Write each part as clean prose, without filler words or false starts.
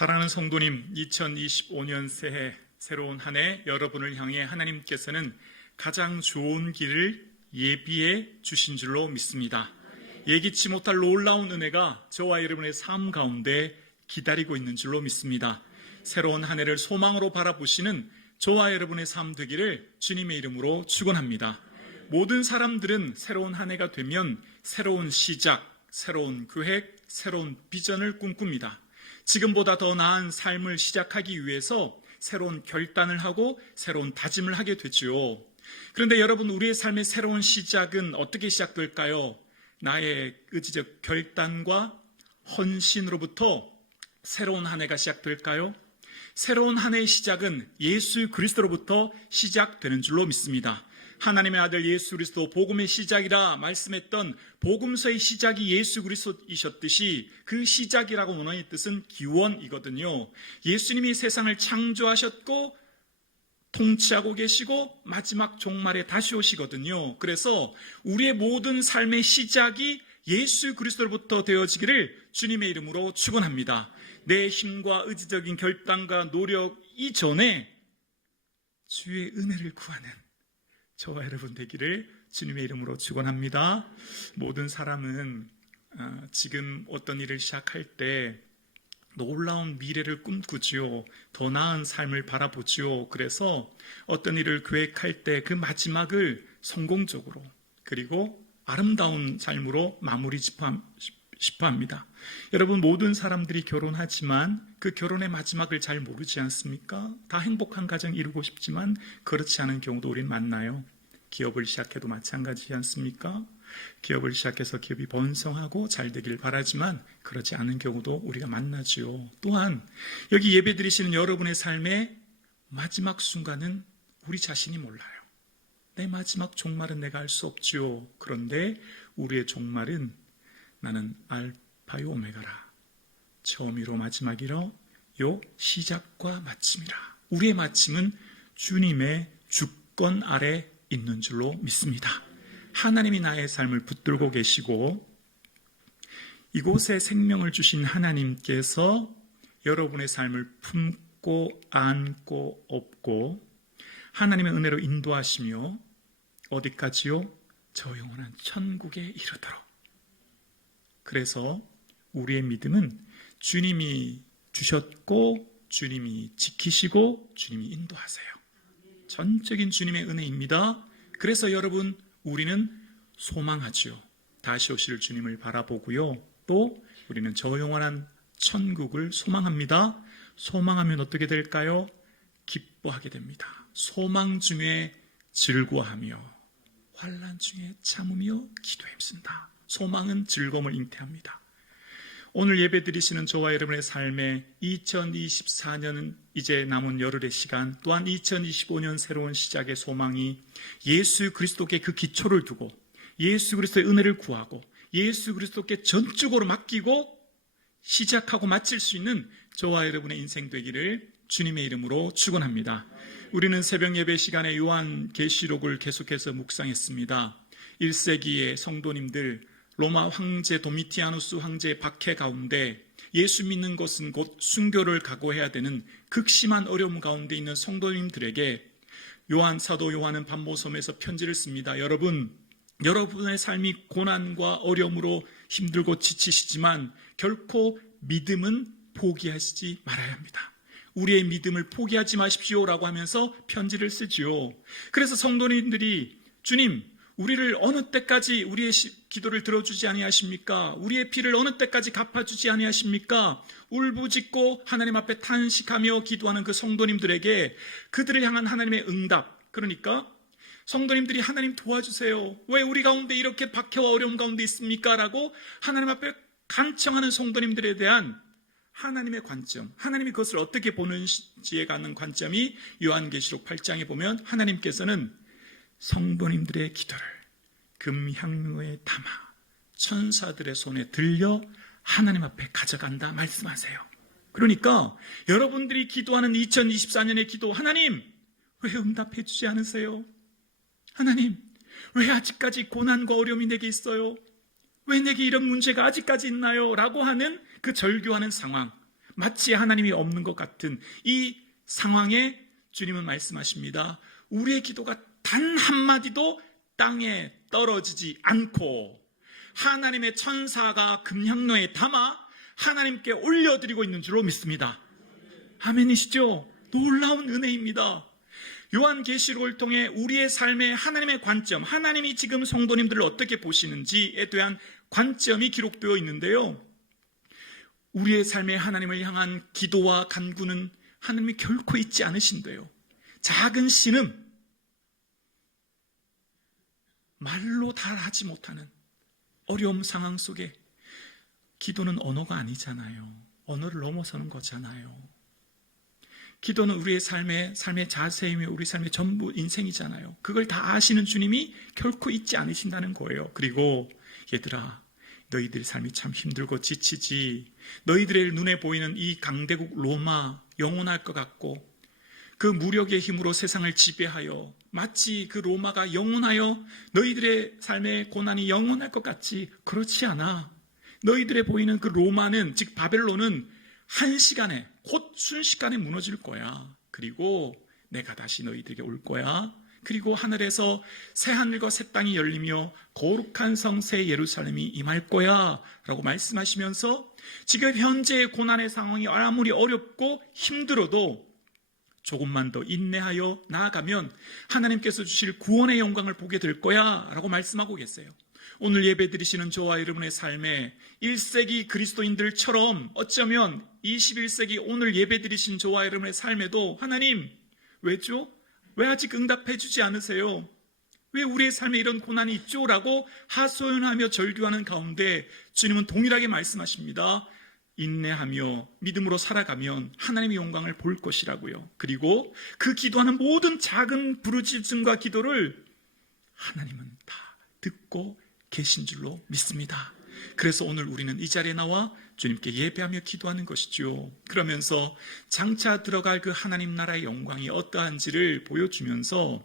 사랑하는 성도님, 2025년 새해 새로운 한 해 여러분을 향해 하나님께서는 가장 좋은 길을 예비해 주신 줄로 믿습니다. 예기치 못할 놀라운 은혜가 저와 여러분의 삶 가운데 기다리고 있는 줄로 믿습니다. 새로운 한 해를 소망으로 바라보시는 저와 여러분의 삶 되기를 주님의 이름으로 축원합니다. 모든 사람들은 새로운 한 해가 되면 새로운 시작, 새로운 계획, 새로운 비전을 꿈꿉니다. 지금보다 더 나은 삶을 시작하기 위해서 새로운 결단을 하고 새로운 다짐을 하게 되죠. 그런데 여러분, 우리의 삶의 새로운 시작은 어떻게 시작될까요? 나의 의지적 결단과 헌신으로부터 새로운 한 해가 시작될까요? 새로운 한 해의 시작은 예수 그리스도로부터 시작되는 줄로 믿습니다. 하나님의 아들 예수 그리스도 복음의 시작이라 말씀했던 복음서의 시작이 예수 그리스도이셨듯이 그 시작이라고 원어의 뜻은 기원이거든요. 예수님이 세상을 창조하셨고 통치하고 계시고 마지막 종말에 다시 오시거든요. 그래서 우리의 모든 삶의 시작이 예수 그리스도로부터 되어지기를 주님의 이름으로 축원합니다. 내 힘과 의지적인 결단과 노력 이전에 주의 은혜를 구하는 저와 여러분 되기를 주님의 이름으로 축원합니다. 모든 사람은 지금 어떤 일을 시작할 때 놀라운 미래를 꿈꾸지요. 더 나은 삶을 바라보지요. 그래서 어떤 일을 계획할 때 그 마지막을 성공적으로 그리고 아름다운 삶으로 마무리 싶어 합니다. 여러분, 모든 사람들이 결혼하지만 그 결혼의 마지막을 잘 모르지 않습니까? 다 행복한 가정 이루고 싶지만 그렇지 않은 경우도 우린 많나요? 기업을 시작해도 마찬가지지 않습니까? 기업을 시작해서 기업이 번성하고 잘 되길 바라지만 그렇지 않은 경우도 우리가 만나지요. 또한 여기 예배드리시는 여러분의 삶의 마지막 순간은 우리 자신이 몰라요. 내 마지막 종말은 내가 알 수 없지요. 그런데 우리의 종말은 나는 알파요 오메가라, 처음이로 마지막이로 요 시작과 마침이라. 우리의 마침은 주님의 주권 아래 있는 줄로 믿습니다. 하나님이 나의 삶을 붙들고 계시고 이곳에 생명을 주신 하나님께서 여러분의 삶을 품고 안고 업고 하나님의 은혜로 인도하시며 어디까지요? 저 영원한 천국에 이르도록. 그래서 우리의 믿음은 주님이 주셨고 주님이 지키시고 주님이 인도하세요. 전적인 주님의 은혜입니다. 그래서 여러분, 우리는 소망하지요. 다시 오실 주님을 바라보고요. 또 우리는 저 영원한 천국을 소망합니다. 소망하면 어떻게 될까요? 기뻐하게 됩니다. 소망 중에 즐거워하며 환난 중에 참으며 기도에 힘쓴다. 소망은 즐거움을 잉태합니다. 오늘 예배드리시는 저와 여러분의 삶에 2024년은 이제 남은 열흘의 시간, 또한 2025년 새로운 시작의 소망이 예수 그리스도께 그 기초를 두고 예수 그리스도의 은혜를 구하고 예수 그리스도께 전적으로 맡기고 시작하고 마칠 수 있는 저와 여러분의 인생 되기를 주님의 이름으로 축원합니다. 우리는 새벽 예배 시간에 요한계시록을 계속해서 묵상했습니다. 1세기의 성도님들, 로마 황제 도미티아누스 황제의 박해 가운데 예수 믿는 것은 곧 순교를 각오해야 되는 극심한 어려움 가운데 있는 성도님들에게 사도 요한은 반모섬에서 편지를 씁니다. 여러분의 삶이 고난과 어려움으로 힘들고 지치시지만 결코 믿음은 포기하시지 말아야 합니다. 우리의 믿음을 포기하지 마십시오라고 하면서 편지를 쓰지요. 그래서 성도님들이 주님, 우리를 어느 때까지 우리의 기도를 들어주지 아니하십니까? 우리의 피를 어느 때까지 갚아주지 아니하십니까? 울부짖고 하나님 앞에 탄식하며 기도하는 그 성도님들에게 그들을 향한 하나님의 응답, 그러니까 성도님들이 하나님 도와주세요. 왜 우리 가운데 이렇게 박해와 어려움 가운데 있습니까? 라고 하나님 앞에 간청하는 성도님들에 대한 하나님의 관점, 하나님이 그것을 어떻게 보는지에 관한 관점이 요한계시록 8장에 보면 하나님께서는 성도님들의 기도를 금향로에 담아 천사들의 손에 들려 하나님 앞에 가져간다 말씀하세요. 그러니까 여러분들이 기도하는 2024년의 기도, 하나님 왜 응답해 주지 않으세요? 하나님 왜 아직까지 고난과 어려움이 내게 있어요? 왜 내게 이런 문제가 아직까지 있나요? 라고 하는 그 절규하는 상황, 마치 하나님이 없는 것 같은 이 상황에 주님은 말씀하십니다. 우리의 기도가 단 한마디도 땅에 떨어지지 않고 하나님의 천사가 금향로에 담아 하나님께 올려드리고 있는 줄로 믿습니다. 아멘이시죠? 놀라운 은혜입니다. 요한계시록을 통해 우리의 삶의 하나님의 관점, 하나님이 지금 성도님들을 어떻게 보시는지에 대한 관점이 기록되어 있는데요. 우리의 삶의 하나님을 향한 기도와 간구는 하나님이 결코 잊지 않으신대요. 작은 신음, 말로 다 하지 못하는 어려움 상황 속에 기도는 언어가 아니잖아요. 언어를 넘어서는 거잖아요. 기도는 우리의 삶의 자세이며 우리 삶의 전부 인생이잖아요. 그걸 다 아시는 주님이 결코 잊지 않으신다는 거예요. 그리고 얘들아, 너희들 삶이 참 힘들고 지치지. 너희들의 눈에 보이는 이 강대국 로마 영원할 것 같고 그 무력의 힘으로 세상을 지배하여 마치 그 로마가 영원하여 너희들의 삶의 고난이 영원할 것 같지. 그렇지 않아. 너희들의 보이는 그 로마는, 즉 바벨론은 한시간에, 곧 순식간에 무너질 거야. 그리고 내가 다시 너희들에게 올 거야. 그리고 하늘에서 새 하늘과 새 땅이 열리며 거룩한 성 새 예루살렘이 임할 거야 라고 말씀하시면서 지금 현재의 고난의 상황이 아무리 어렵고 힘들어도 조금만 더 인내하여 나아가면 하나님께서 주실 구원의 영광을 보게 될 거야 라고 말씀하고 계세요. 오늘 예배드리시는 저와 여러분의 삶에 1세기 그리스도인들처럼 어쩌면 21세기 오늘 예배드리신 저와 여러분의 삶에도 하나님 왜죠? 왜 아직 응답해 주지 않으세요? 왜 우리의 삶에 이런 고난이 있죠? 라고 하소연하며 절규하는 가운데 주님은 동일하게 말씀하십니다. 인내하며 믿음으로 살아가면 하나님의 영광을 볼 것이라고요. 그리고 그 기도하는 모든 작은 부르짖음과 기도를 하나님은 다 듣고 계신 줄로 믿습니다. 그래서 오늘 우리는 이 자리에 나와 주님께 예배하며 기도하는 것이죠. 그러면서 장차 들어갈 그 하나님 나라의 영광이 어떠한지를 보여주면서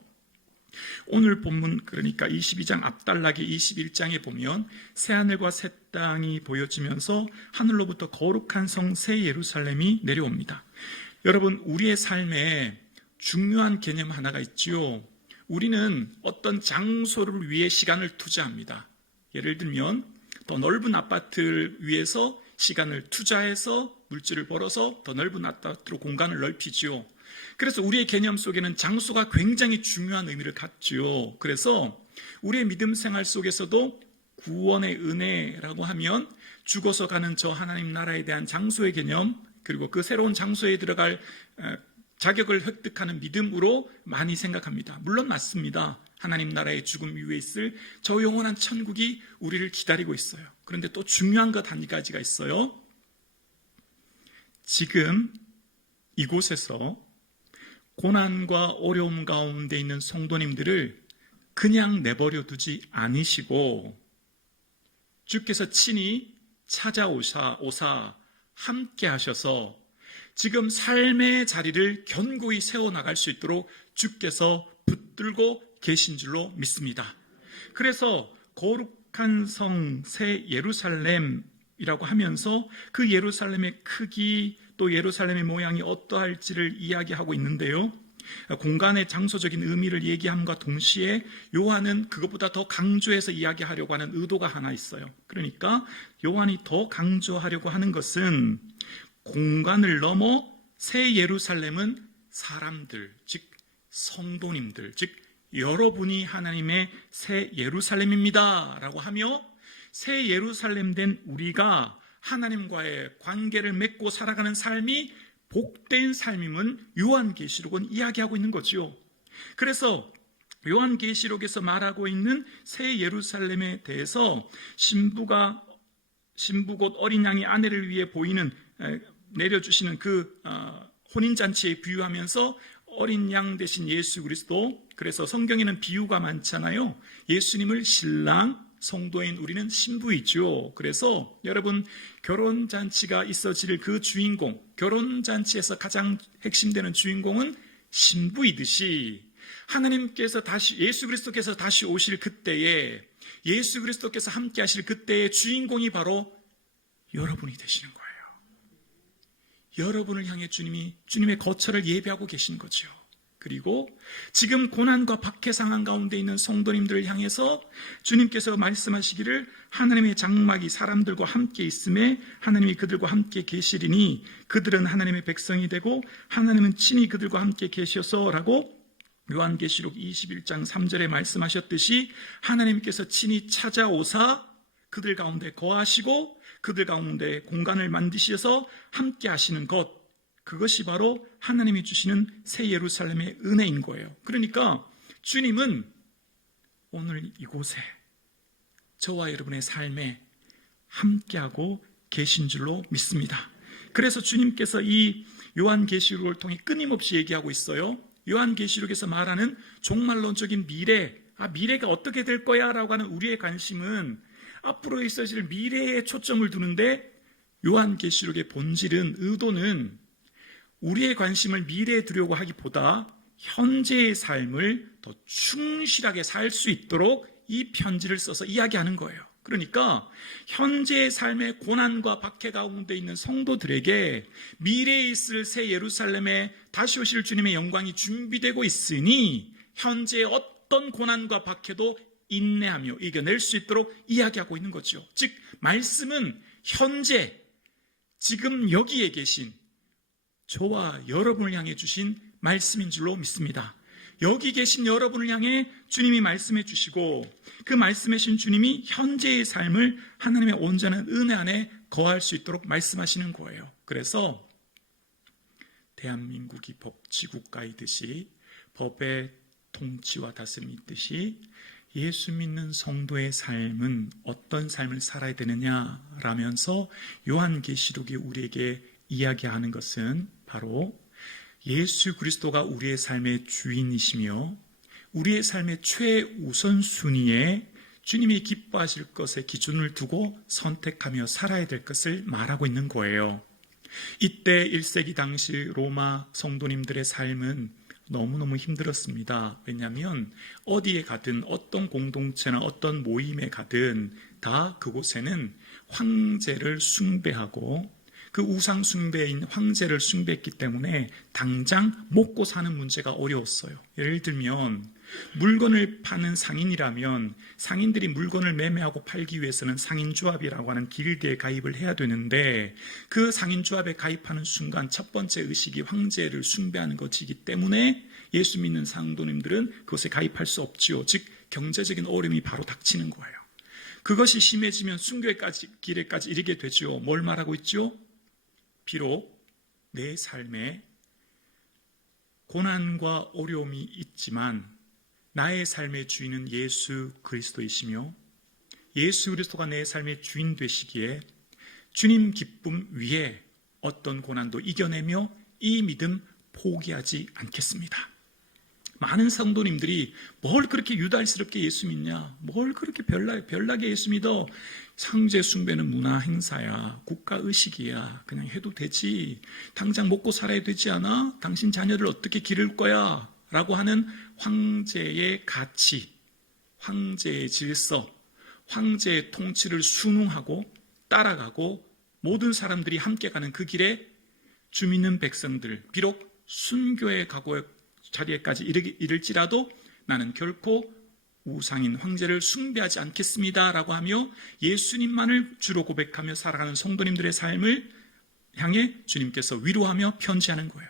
오늘 본문, 그러니까 22장 앞단락의 21장에 보면 새하늘과 새 땅이 보여지면서 하늘로부터 거룩한 성 새 예루살렘이 내려옵니다. 여러분, 우리의 삶에 중요한 개념 하나가 있지요. 우리는 어떤 장소를 위해 시간을 투자합니다. 예를 들면 더 넓은 아파트를 위해서 시간을 투자해서 물질을 벌어서 더 넓은 아파트로 공간을 넓히지요. 그래서 우리의 개념 속에는 장소가 굉장히 중요한 의미를 갖지요. 그래서 우리의 믿음 생활 속에서도 구원의 은혜라고 하면 죽어서 가는 저 하나님 나라에 대한 장소의 개념, 그리고 그 새로운 장소에 들어갈 자격을 획득하는 믿음으로 많이 생각합니다. 물론 맞습니다. 하나님 나라의 죽음 이후에 있을 저 영원한 천국이 우리를 기다리고 있어요. 그런데 또 중요한 것 한 가지가 있어요. 지금 이곳에서 고난과 어려움 가운데 있는 성도님들을 그냥 내버려 두지 않으시고 주께서 친히 찾아오사 함께 하셔서 지금 삶의 자리를 견고히 세워나갈 수 있도록 주께서 붙들고 계신 줄로 믿습니다. 그래서 거룩한 성 새 예루살렘이라고 하면서 그 예루살렘의 크기 또 예루살렘의 모양이 어떠할지를 이야기하고 있는데요. 공간의 장소적인 의미를 얘기함과 동시에 요한은 그것보다 더 강조해서 이야기하려고 하는 의도가 하나 있어요. 그러니까 요한이 더 강조하려고 하는 것은 공간을 넘어 새 예루살렘은 사람들, 즉 성도님들, 즉 여러분이 하나님의 새 예루살렘입니다 라고 하며 새 예루살렘 된 우리가 하나님과의 관계를 맺고 살아가는 삶이 복된 삶임은 요한계시록은 이야기하고 있는 거죠. 그래서 요한계시록에서 말하고 있는 새 예루살렘에 대해서 신부 곧 어린 양이 아내를 위해 내려주시는 그 혼인잔치에 비유하면서 어린 양 대신 예수 그리스도, 그래서 성경에는 비유가 많잖아요. 예수님을 신랑, 성도인 우리는 신부이죠. 그래서 여러분, 결혼잔치가 있어질 그 주인공, 결혼잔치에서 가장 핵심되는 주인공은 신부이듯이 하나님께서 예수 그리스도께서 다시 오실 그때에 예수 그리스도께서 함께 하실 그때의 주인공이 바로 여러분이 되시는 거예요. 여러분을 향해 주님이 주님의 거처를 예비하고 계신 거죠. 그리고 지금 고난과 박해 상황 가운데 있는 성도님들을 향해서 주님께서 말씀하시기를 하나님의 장막이 사람들과 함께 있음에 하나님이 그들과 함께 계시리니 그들은 하나님의 백성이 되고 하나님은 친히 그들과 함께 계셔서라고 요한계시록 21장 3절에 말씀하셨듯이 하나님께서 친히 찾아오사 그들 가운데 거하시고 그들 가운데 공간을 만드셔서 함께 하시는 것, 그것이 바로 하나님이 주시는 새 예루살렘의 은혜인 거예요. 그러니까 주님은 오늘 이곳에 저와 여러분의 삶에 함께하고 계신 줄로 믿습니다. 그래서 주님께서 이 요한계시록을 통해 끊임없이 얘기하고 있어요. 요한계시록에서 말하는 종말론적인 미래, 미래가 어떻게 될 거야 라고 하는 우리의 관심은 앞으로 있어질 미래에 초점을 두는데, 요한계시록의 본질은, 의도는 우리의 관심을 미래에 두려고 하기보다 현재의 삶을 더 충실하게 살 수 있도록 이 편지를 써서 이야기하는 거예요. 그러니까 현재의 삶의 고난과 박해 가운데 있는 성도들에게 미래에 있을 새 예루살렘에 다시 오실 주님의 영광이 준비되고 있으니 현재의 어떤 고난과 박해도 인내하며 이겨낼 수 있도록 이야기하고 있는 거죠. 즉 말씀은 현재 지금 여기에 계신 저와 여러분을 향해 주신 말씀인 줄로 믿습니다. 여기 계신 여러분을 향해 주님이 말씀해 주시고 그 말씀해 주신 주님이 현재의 삶을 하나님의 온전한 은혜 안에 거할 수 있도록 말씀하시는 거예요. 그래서 대한민국이 법치국가이듯이 법의 통치와 다스림이 있듯이 예수 믿는 성도의 삶은 어떤 삶을 살아야 되느냐라면서 요한계시록이 우리에게 이야기하는 것은 바로 예수 그리스도가 우리의 삶의 주인이시며 우리의 삶의 최우선순위에 주님이 기뻐하실 것에 기준을 두고 선택하며 살아야 될 것을 말하고 있는 거예요. 이때 1세기 당시 로마 성도님들의 삶은 너무너무 힘들었습니다. 왜냐하면 어디에 가든 어떤 공동체나 어떤 모임에 가든 다 그곳에는 황제를 숭배하고 그 우상 숭배인 황제를 숭배했기 때문에 당장 먹고 사는 문제가 어려웠어요. 예를 들면 물건을 파는 상인이라면 상인들이 물건을 매매하고 팔기 위해서는 상인조합이라고 하는 길드에 가입을 해야 되는데 그 상인조합에 가입하는 순간 첫 번째 의식이 황제를 숭배하는 것이기 때문에 예수 믿는 성도님들은 그것에 가입할 수 없지요. 즉 경제적인 어려움이 바로 닥치는 거예요. 그것이 심해지면 순교의 길에까지 이르게 되죠. 뭘 말하고 있죠? 비록 내 삶에 고난과 어려움이 있지만 나의 삶의 주인은 예수 그리스도이시며 예수 그리스도가 내 삶의 주인 되시기에 주님 기쁨 위에 어떤 고난도 이겨내며 이 믿음 포기하지 않겠습니다. 많은 성도님들이 뭘 그렇게 유달스럽게 예수 믿냐? 뭘 그렇게 별나게 예수 믿어? 상제 숭배는 문화 행사야. 국가 의식이야. 그냥 해도 되지. 당장 먹고 살아야 되지 않아? 당신 자녀를 어떻게 기를 거야? 라고 하는 황제의 가치, 황제의 질서, 황제의 통치를 순응하고 따라가고 모든 사람들이 함께 가는 그 길에 주 믿는 백성들, 비록 순교의 각오의 자리에까지 이를지라도 나는 결코 우상인 황제를 숭배하지 않겠습니다 라고 하며 예수님만을 주로 고백하며 살아가는 성도님들의 삶을 향해 주님께서 위로하며 편지하는 거예요.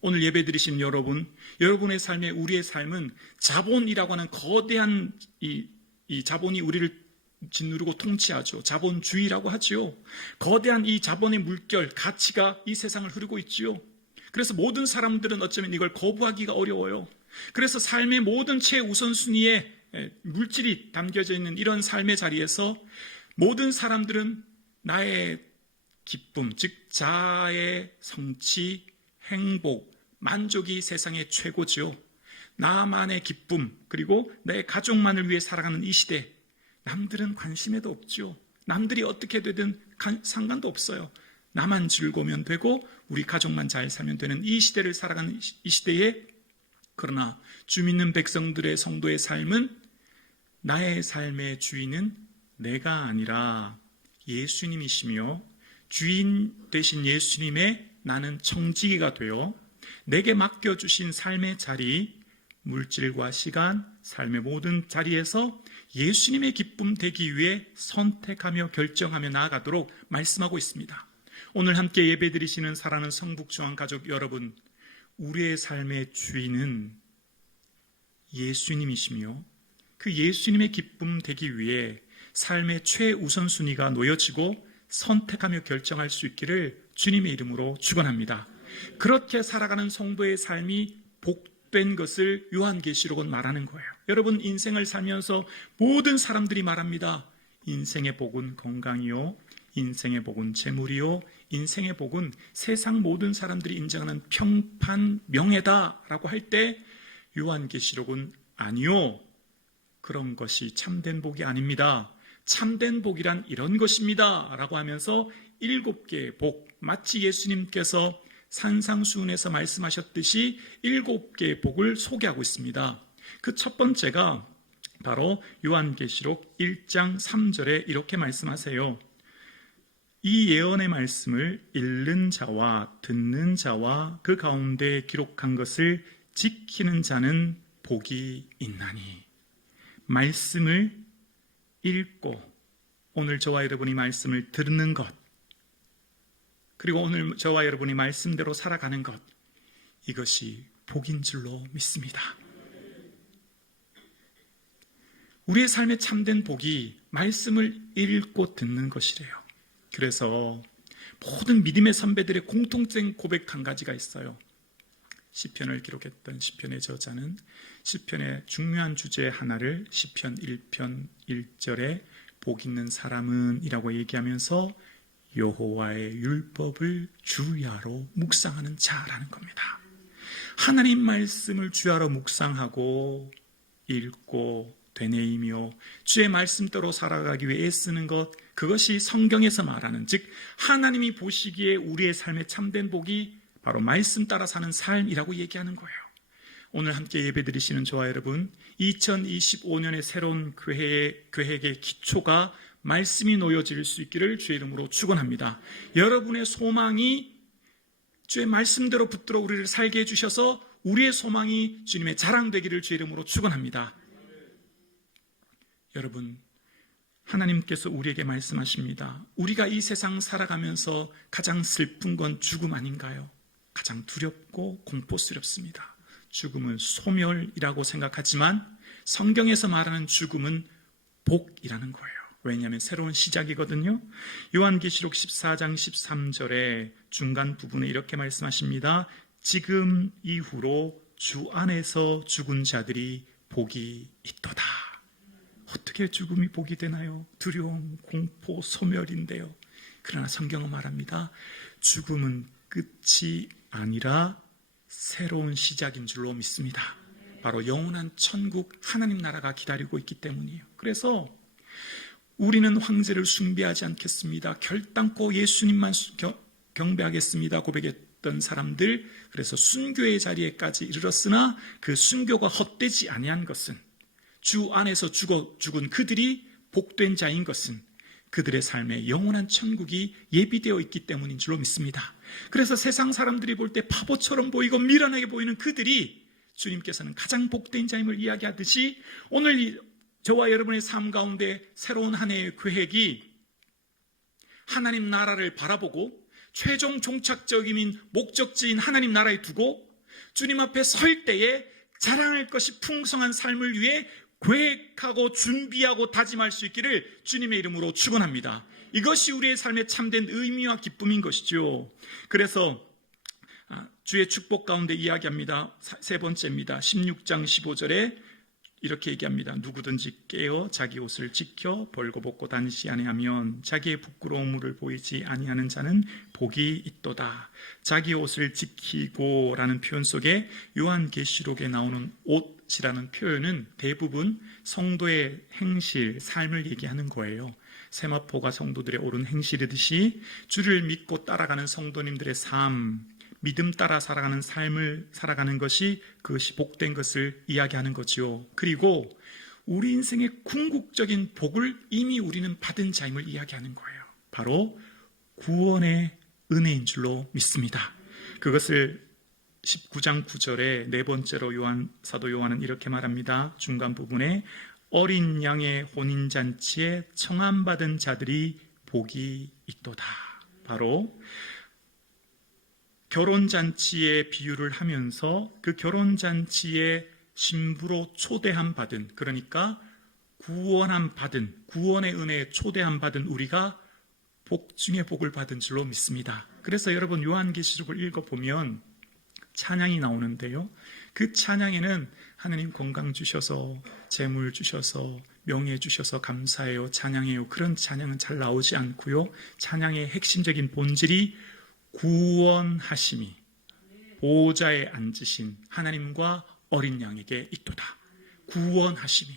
오늘 예배드리신 여러분, 여러분의 삶에 우리의 삶은 자본이라고 하는 거대한 이 자본이 우리를 짓누르고 통치하죠. 자본주의라고 하죠. 거대한 이 자본의 물결, 가치가 이 세상을 흐르고 있지요. 그래서 모든 사람들은 어쩌면 이걸 거부하기가 어려워요. 그래서 삶의 모든 최우선순위에 물질이 담겨져 있는 이런 삶의 자리에서 모든 사람들은 나의 기쁨, 즉 자아의 성취, 행복, 만족이 세상의 최고죠. 나만의 기쁨, 그리고 내 가족만을 위해 살아가는 이 시대, 남들은 관심에도 없죠. 남들이 어떻게 되든 상관도 없어요. 나만 즐거우면 되고 우리 가족만 잘 살면 되는 이 시대를 살아가는 이 시대에, 그러나 주 믿는 백성들의 성도의 삶은 나의 삶의 주인은 내가 아니라 예수님이시며 주인 되신 예수님의 나는 청지기가 되어 내게 맡겨주신 삶의 자리, 물질과 시간, 삶의 모든 자리에서 예수님의 기쁨 되기 위해 선택하며 결정하며 나아가도록 말씀하고 있습니다. 오늘 함께 예배드리시는 사랑하는 성북중앙 가족 여러분, 우리의 삶의 주인은 예수님이시며 그 예수님의 기쁨 되기 위해 삶의 최우선순위가 놓여지고 선택하며 결정할 수 있기를 주님의 이름으로 축원합니다. 그렇게 살아가는 성도의 삶이 복된 것을 요한계시록은 말하는 거예요. 여러분, 인생을 살면서 모든 사람들이 말합니다. 인생의 복은 건강이요, 인생의 복은 재물이요, 인생의 복은 세상 모든 사람들이 인정하는 평판 명예다라고 할 때 요한계시록은 아니요, 그런 것이 참된 복이 아닙니다. 참된 복이란 이런 것입니다 라고 하면서 7개의 복, 마치 예수님께서 산상수훈에서 말씀하셨듯이 7개의 복을 소개하고 있습니다. 그 첫 번째가 바로 요한계시록 1장 3절에 이렇게 말씀하세요. 이 예언의 말씀을 읽는 자와 듣는 자와 그 가운데 기록한 것을 지키는 자는 복이 있나니. 말씀을 읽고 오늘 저와 여러분이 말씀을 듣는 것, 그리고 오늘 저와 여러분이 말씀대로 살아가는 것, 이것이 복인 줄로 믿습니다. 우리의 삶에 참된 복이 말씀을 읽고 듣는 것이래요. 그래서 모든 믿음의 선배들의 공통된 고백 한 가지가 있어요. 시편을 기록했던 시편의 저자는 시편의 중요한 주제 하나를 시편 1편 1절에 복 있는 사람은 이라고 얘기하면서 여호와의 율법을 주야로 묵상하는 자라는 겁니다. 하나님 말씀을 주야로 묵상하고 읽고 되뇌이며 주의 말씀대로 살아가기 위해 애쓰는 것, 그것이 성경에서 말하는, 즉 하나님이 보시기에 우리의 삶에 참된 복이 바로 말씀 따라 사는 삶이라고 얘기하는 거예요. 오늘 함께 예배드리시는 저와 여러분, 2025년의 새로운 계획의 기초가 말씀이 놓여질 수 있기를 주의 이름으로 축원합니다. 여러분의 소망이 주의 말씀대로 붙들어 우리를 살게 해주셔서 우리의 소망이 주님의 자랑되기를 주의 이름으로 축원합니다. 여러분, 하나님께서 우리에게 말씀하십니다. 우리가 이 세상 살아가면서 가장 슬픈 건 죽음 아닌가요? 가장 두렵고 공포스럽습니다. 죽음은 소멸이라고 생각하지만 성경에서 말하는 죽음은 복이라는 거예요. 왜냐하면 새로운 시작이거든요. 요한계시록 14장 13절에 중간 부분에 이렇게 말씀하십니다. 지금 이후로 주 안에서 죽은 자들이 복이 있도다. 어떻게 죽음이 복이 되나요? 두려움, 공포, 소멸인데요. 그러나 성경은 말합니다. 죽음은 끝이 아니라 새로운 시작인 줄로 믿습니다. 바로 영원한 천국, 하나님 나라가 기다리고 있기 때문이에요. 그래서 우리는 황제를 숭배하지 않겠습니다. 결단코 예수님만 경배하겠습니다. 고백했던 사람들, 그래서 순교의 자리에까지 이르렀으나 그 순교가 헛되지 아니한 것은, 주 안에서 죽은 그들이 복된 자인 것은 그들의 삶에 영원한 천국이 예비되어 있기 때문인 줄로 믿습니다. 그래서 세상 사람들이 볼 때 바보처럼 보이고 미련하게 보이는 그들이 주님께서는 가장 복된 자임을 이야기하듯이 오늘 저와 여러분의 삶 가운데 새로운 한 해의 계획이 하나님 나라를 바라보고 최종 종착적인 목적지인 하나님 나라에 두고 주님 앞에 설 때에 자랑할 것이 풍성한 삶을 위해 계획하고 준비하고 다짐할 수 있기를 주님의 이름으로 축원합니다. 이것이 우리의 삶의 참된 의미와 기쁨인 것이죠. 그래서 주의 축복 가운데 이야기합니다. 세 번째입니다. 16장 15절에 이렇게 얘기합니다. 누구든지 깨어 자기 옷을 지켜 벌거벗고 다니지 아니하면 자기의 부끄러움을 보이지 아니하는 자는 복이 있도다. 자기 옷을 지키고 라는 표현 속에 요한계시록에 나오는 옷이라는 표현은 대부분 성도의 행실, 삶을 얘기하는 거예요. 세마포가 성도들의 옳은 행실이듯이 주를 믿고 따라가는 성도님들의 삶, 믿음 따라 살아가는 삶을 살아가는 것이, 그것이 복된 것을 이야기하는 거지요. 그리고 우리 인생의 궁극적인 복을 이미 우리는 받은 자임을 이야기하는 거예요. 바로 구원의 은혜인 줄로 믿습니다. 그것을 19장 9절에 네 번째로 사도 요한은 이렇게 말합니다. 중간 부분에 어린 양의 혼인잔치에 청함받은 자들이 복이 있도다. 바로 결혼잔치의 비유를 하면서 그 결혼잔치의 신부로 초대함 받은, 그러니까 구원함 받은, 구원의 은혜에 초대함 받은 우리가 복 중에 복을 받은 줄로 믿습니다. 그래서 여러분 요한계시록을 읽어보면 찬양이 나오는데요, 그 찬양에는 하나님 건강 주셔서, 재물 주셔서, 명예 주셔서 감사해요, 찬양해요, 그런 찬양은 잘 나오지 않고요, 찬양의 핵심적인 본질이 구원하심이 보호자에 앉으신 하나님과 어린 양에게 있도다. 구원하심이,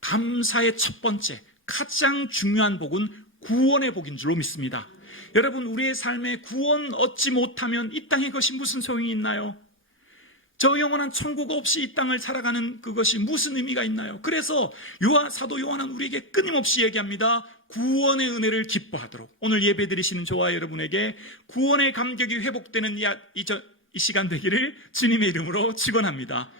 감사의 첫 번째 가장 중요한 복은 구원의 복인 줄로 믿습니다. 여러분, 우리의 삶에 구원 얻지 못하면 이 땅의 것이 무슨 소용이 있나요? 저 영원한 천국 없이 이 땅을 살아가는 그것이 무슨 의미가 있나요? 그래서 사도 요한은 우리에게 끊임없이 얘기합니다. 구원의 은혜를 기뻐하도록. 오늘 예배드리시는 저와 여러분에게 구원의 감격이 회복되는 이 시간 되기를 주님의 이름으로 축원합니다.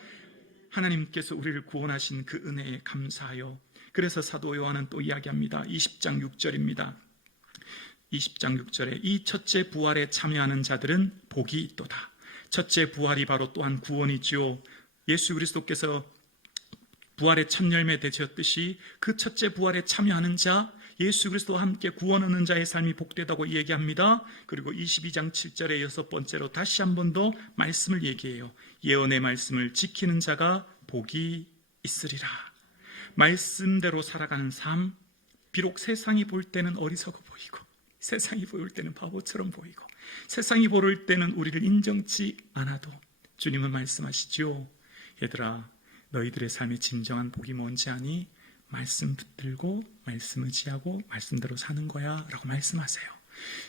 하나님께서 우리를 구원하신 그 은혜에 감사하여. 그래서 사도 요한은 또 이야기합니다. 20장 6절입니다. 20장 6절에 이 첫째 부활에 참여하는 자들은 복이 있도다. 첫째 부활이 바로 또한 구원이지요. 예수 그리스도께서 부활의 첫 열매 되셨듯이 그 첫째 부활에 참여하는 자, 예수 그리스도와 함께 구원 얻는 자의 삶이 복되다고 얘기합니다. 그리고 22장 7절에 여섯 번째로 다시 한 번 더 말씀을 얘기해요. 예언의 말씀을 지키는 자가 복이 있으리라. 말씀대로 살아가는 삶, 비록 세상이 볼 때는 어리석어 보이고, 세상이 볼 때는 바보처럼 보이고, 세상이 볼 때는 우리를 인정치 않아도 주님은 말씀하시죠. 얘들아, 너희들의 삶의 진정한 복이 뭔지 아니? 말씀 붙들고 말씀 의지하고 말씀대로 사는 거야 라고 말씀하세요.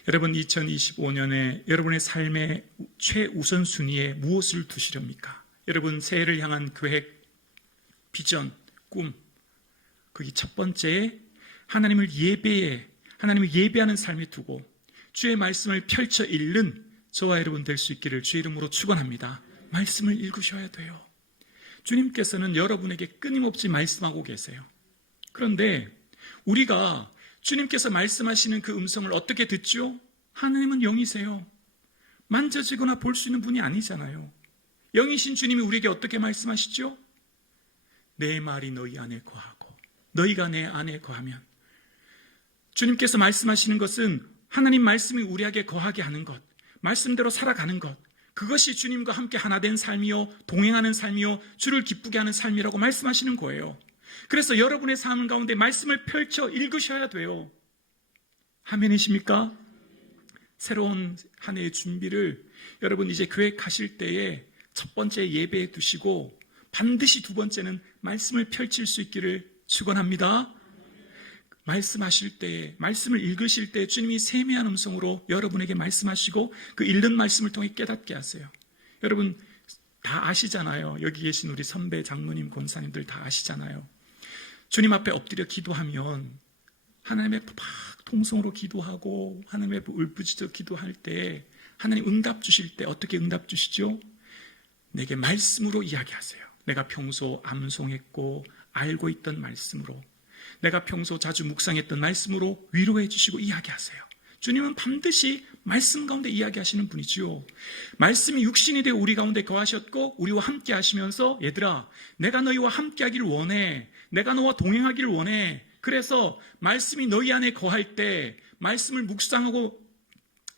여러분, 2025년에 여러분의 삶의 최우선순위에 무엇을 두시렵니까? 여러분, 새해를 향한 계획, 비전, 꿈, 거기 첫 번째 하나님을 예배하는 삶에 두고 주의 말씀을 펼쳐 읽는 저와 여러분 될 수 있기를 주의 이름으로 축원합니다. 말씀을 읽으셔야 돼요. 주님께서는 여러분에게 끊임없이 말씀하고 계세요. 그런데 우리가 주님께서 말씀하시는 그 음성을 어떻게 듣죠? 하나님은 영이세요. 만져지거나 볼 수 있는 분이 아니잖아요. 영이신 주님이 우리에게 어떻게 말씀하시죠? 내 말이 너희 안에 거하고 너희가 내 안에 거하면. 주님께서 말씀하시는 것은 하나님 말씀이 우리에게 거하게 하는 것, 말씀대로 살아가는 것, 그것이 주님과 함께 하나 된 삶이요, 동행하는 삶이요, 주를 기쁘게 하는 삶이라고 말씀하시는 거예요. 그래서 여러분의 삶 가운데 말씀을 펼쳐 읽으셔야 돼요. 아멘이십니까? 새로운 한 해의 준비를 여러분 이제 교회 가실 때에 첫 번째 예배에 두시고 반드시 두 번째는 말씀을 펼칠 수 있기를 축원합니다. 말씀하실 때, 말씀을 읽으실 때 주님이 세미한 음성으로 여러분에게 말씀하시고 그 읽는 말씀을 통해 깨닫게 하세요. 여러분 다 아시잖아요. 여기 계신 우리 선배, 장로님, 권사님들 다 아시잖아요. 주님 앞에 엎드려 기도하면 하나님의 막 통성으로 기도하고 하나님의 울부짖어 기도할 때 하나님 응답 주실 때 어떻게 응답 주시죠? 내게 말씀으로 이야기하세요. 내가 평소 암송했고 알고 있던 말씀으로, 내가 평소 자주 묵상했던 말씀으로 위로해 주시고 이야기하세요. 주님은 반드시 말씀 가운데 이야기하시는 분이지요. 말씀이 육신이 되어 우리 가운데 거하셨고 우리와 함께 하시면서 얘들아, 내가 너희와 함께 하기를 원해. 내가 너와 동행하기를 원해. 그래서 말씀이 너희 안에 거할 때, 말씀을 묵상하고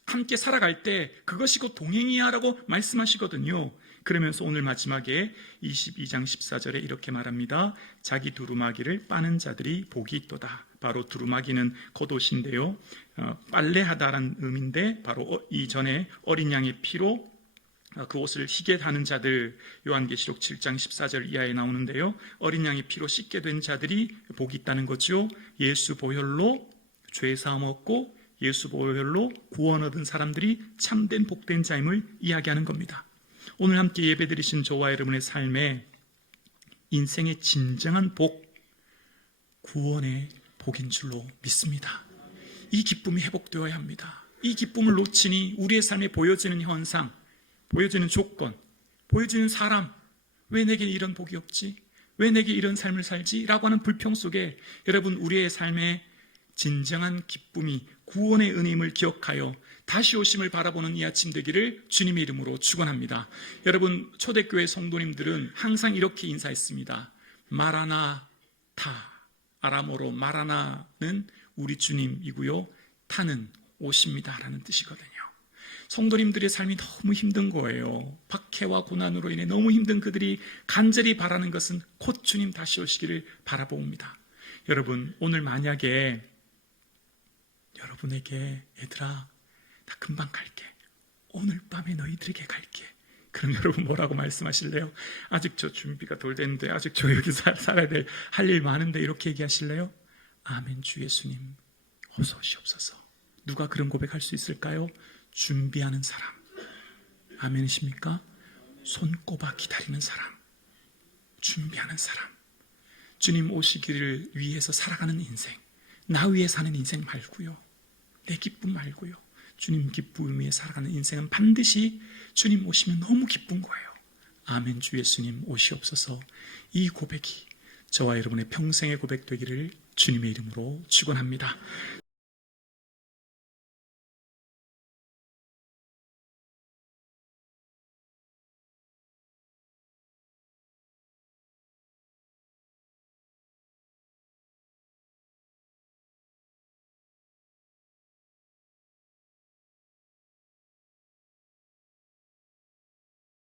함께 살아갈 때 그것이 곧 동행이야 라고 말씀하시거든요. 그러면서 오늘 마지막에 22장 14절에 이렇게 말합니다. 자기 두루마기를 빠는 자들이 복이 있도다. 바로 두루마기는 겉옷인데요, 빨래하다라는 의미인데 바로 이전에 어린 양의 피로 그 옷을 희게 하는 자들, 요한계시록 7장 14절 이하에 나오는데요, 어린 양의 피로 씻게 된 자들이 복이 있다는 거죠. 예수 보혈로 죄 사함 얻고 예수 보혈로 구원 얻은 사람들이 참된 복된 자임을 이야기하는 겁니다. 오늘 함께 예배드리신 저와 여러분의 삶에 인생의 진정한 복, 구원의 복인 줄로 믿습니다. 이 기쁨이 회복되어야 합니다. 이 기쁨을 놓치니 우리의 삶에 보여지는 현상, 보여지는 조건, 보여지는 사람, 왜 내게 이런 복이 없지? 왜 내게 이런 삶을 살지? 라고 하는 불평 속에 여러분, 우리의 삶에 진정한 기쁨이 구원의 은임을 기억하여 다시 오심을 바라보는 이 아침 되기를 주님의 이름으로 축원합니다. 여러분, 초대교회 성도님들은 항상 이렇게 인사했습니다. 마라나타. 아람어로 마라나는 우리 주님이고요, 타는 오십니다 라는 뜻이거든요. 성도님들의 삶이 너무 힘든 거예요. 박해와 고난으로 인해 너무 힘든 그들이 간절히 바라는 것은 곧 주님 다시 오시기를 바라봅니다. 여러분, 오늘 만약에 여러분에게 얘들아, 나 금방 갈게, 오늘 밤에 너희들에게 갈게, 그럼 여러분 뭐라고 말씀하실래요? 아직 저 준비가 덜 됐는데, 아직 저 여기 살아야 될 할 일 많은데, 이렇게 얘기하실래요? 아멘, 주 예수님 어서 오시옵소서. 누가 그런 고백할 수 있을까요? 준비하는 사람. 아멘이십니까? 손꼽아 기다리는 사람, 준비하는 사람. 주님 오시기를 위해서 살아가는 인생, 나 위해 사는 인생 말고요, 내 기쁨 말고요, 주님 기쁨 위해 살아가는 인생은 반드시 주님 오시면 너무 기쁜 거예요. 아멘, 주 예수님 오시옵소서. 이 고백이 저와 여러분의 평생의 고백 되기를 주님의 이름으로 축원합니다.